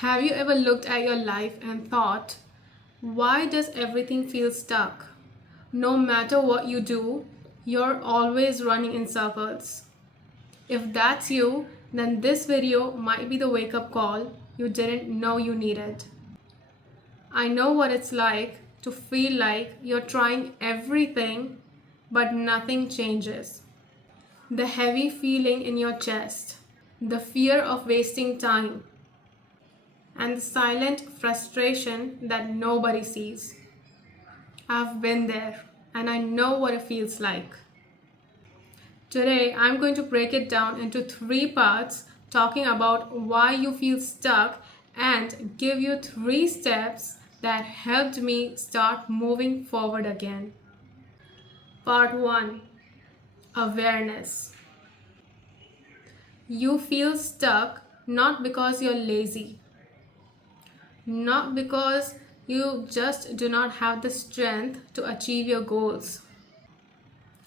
Have you ever looked at your life and thought, why does everything feel stuck? No matter what you do, you're always running in circles. If that's you, then this video might be the wake up call you didn't know you needed. I know what it's like to feel like you're trying everything, but nothing changes. The heavy feeling in your chest, the fear of wasting time, and the silent frustration that nobody sees. I've been there and I know what it feels like. Today, I'm going to break it down into 3 parts, talking about why you feel stuck and give you 3 steps that helped me start moving forward again. Part 1: Awareness. You feel stuck not because you're lazy, not because you just do not have the strength to achieve your goals.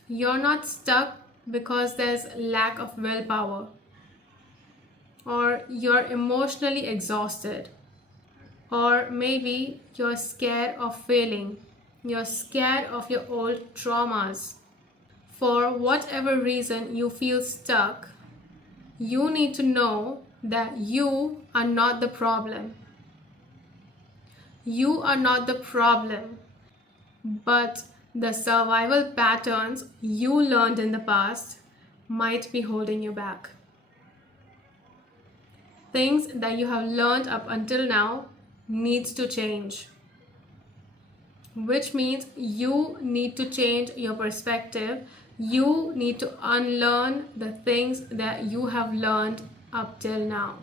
You're not stuck because there's lack of willpower, or you're emotionally exhausted, or maybe you're scared of failing, you're scared of your old traumas. For whatever reason you feel stuck, you need to know that you are not the problem. You are not the problem, but the survival patterns you learned in the past might be holding you back. Things that you have learned up until now needs to change, which means you need to change your perspective. You need to unlearn the things that you have learned up till now.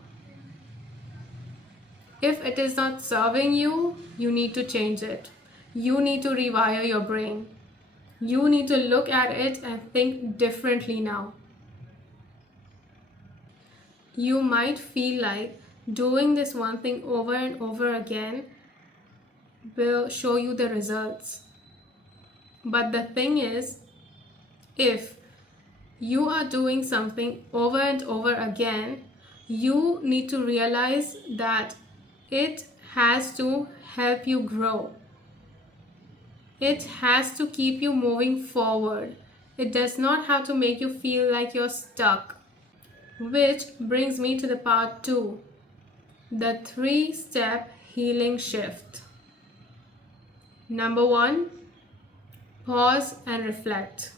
If it is not serving you, you need to change it. You need to rewire your brain. You need to look at it and think differently now. You might feel like doing this one thing over and over again will show you the results. But the thing is, if you are doing something over and over again, you need to realize that it has to help you grow. It has to keep you moving forward. It does not have to make you feel like you're stuck. Which brings me to the part 2, the 3-step healing shift. Number 1, pause and reflect.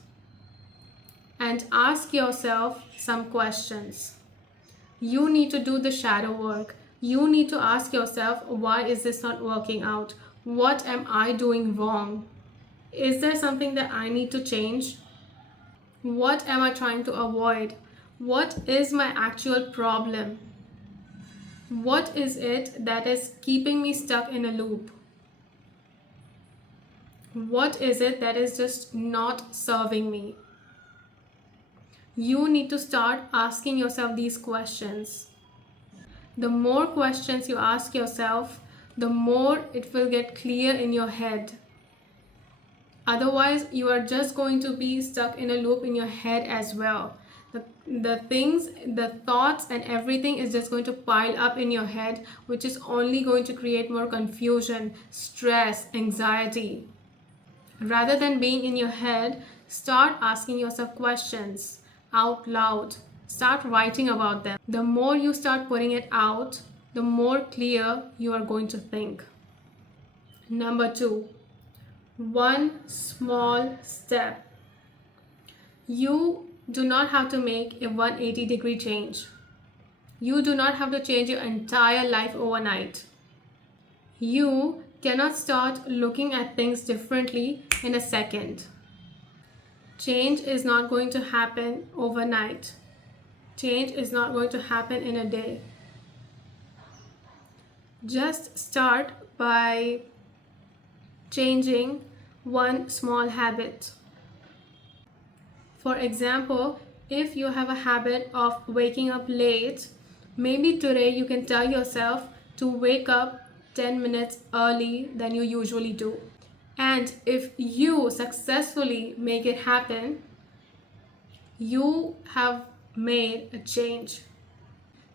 And ask yourself some questions. You need to do the shadow work. You need to ask yourself, why is this not working out? What am I doing wrong? Is there something that I need to change? What am I trying to avoid? What is my actual problem? What is it that is keeping me stuck in a loop? What is it that is just not serving me? You need to start asking yourself these questions. The more questions you ask yourself, the more it will get clear in your head. Otherwise, you are just going to be stuck in a loop in your head as well. The things, the thoughts and everything is just going to pile up in your head, which is only going to create more confusion, stress, anxiety. Rather than being in your head, start asking yourself questions out loud. Start writing about them. The more you start putting it out, the more clear you are going to think. Number 2, one small step. You do not have to make a 180-degree change. You do not have to change your entire life overnight. You cannot start looking at things differently in a second. Change is not going to happen overnight. Change is not going to happen in a day. Just start by changing one small habit. For example, if you have a habit of waking up late, maybe today you can tell yourself to wake up 10 minutes early than you usually do. And if you successfully make it happen, you have made a change.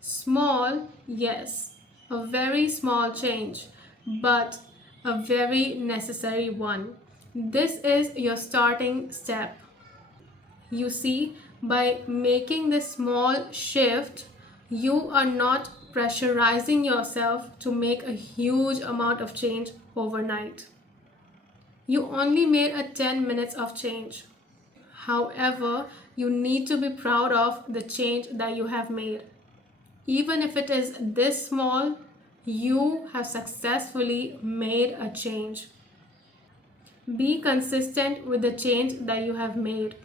Small, yes, A very small change, but a very necessary one. This is your starting step. You see, by making this small shift, you are not pressurizing yourself to make a huge amount of change overnight. You only made a 10 minutes of change. However, you need to be proud of the change that you have made. Even if it is this small, you have successfully made a change. Be consistent with the change that you have made.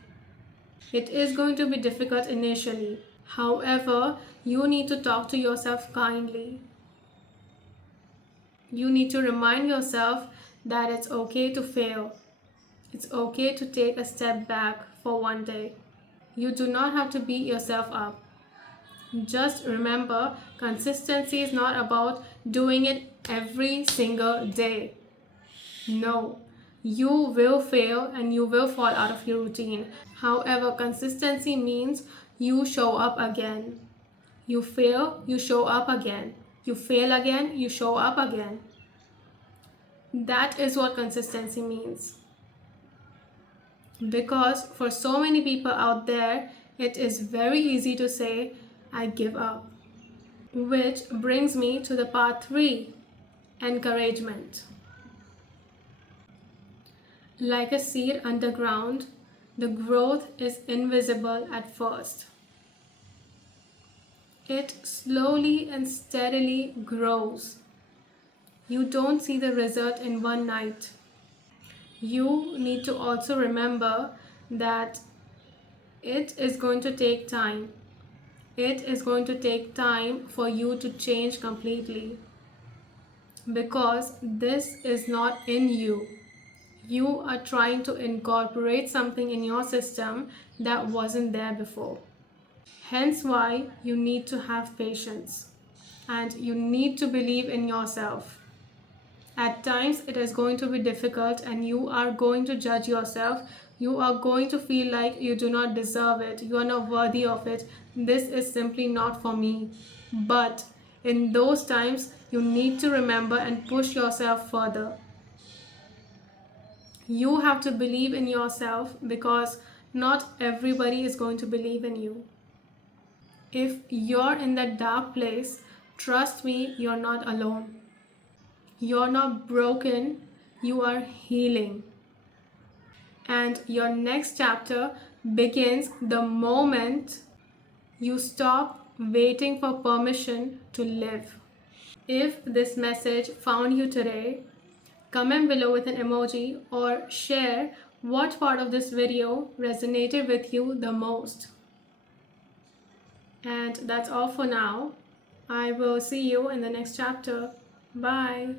It is going to be difficult initially. However, you need to talk to yourself kindly. You need to remind yourself that it's okay to fail. It's okay to take a step back for one day. You do not have to beat yourself up. Just remember, consistency is not about doing it every single day. No, you will fail and you will fall out of your routine. However, consistency means you show up again. You fail, you show up again. You fail again, you show up again. That is what consistency means. Because for so many people out there, it is very easy to say, I give up. Which brings me to the part 3, encouragement. Like a seed underground, the growth is invisible at first. It slowly and steadily grows. You don't see the result in one night. You need to also remember that it is going to take time. It is going to take time for you to change completely because this is not in you. You are trying to incorporate something in your system that wasn't there before. Hence why you need to have patience and you need to believe in yourself. At times it is going to be difficult and you are going to judge yourself. You are going to feel like you do not deserve it. You are not worthy of it. This is simply not for me. But in those times, you need to remember and push yourself further. You have to believe in yourself because not everybody is going to believe in you. If you're in that dark place, trust me, you're not alone. You're not broken, you are healing. And your next chapter begins the moment you stop waiting for permission to live. If this message found you today, comment below with an emoji or share what part of this video resonated with you the most. And that's all for now. I will see you in the next chapter. Bye.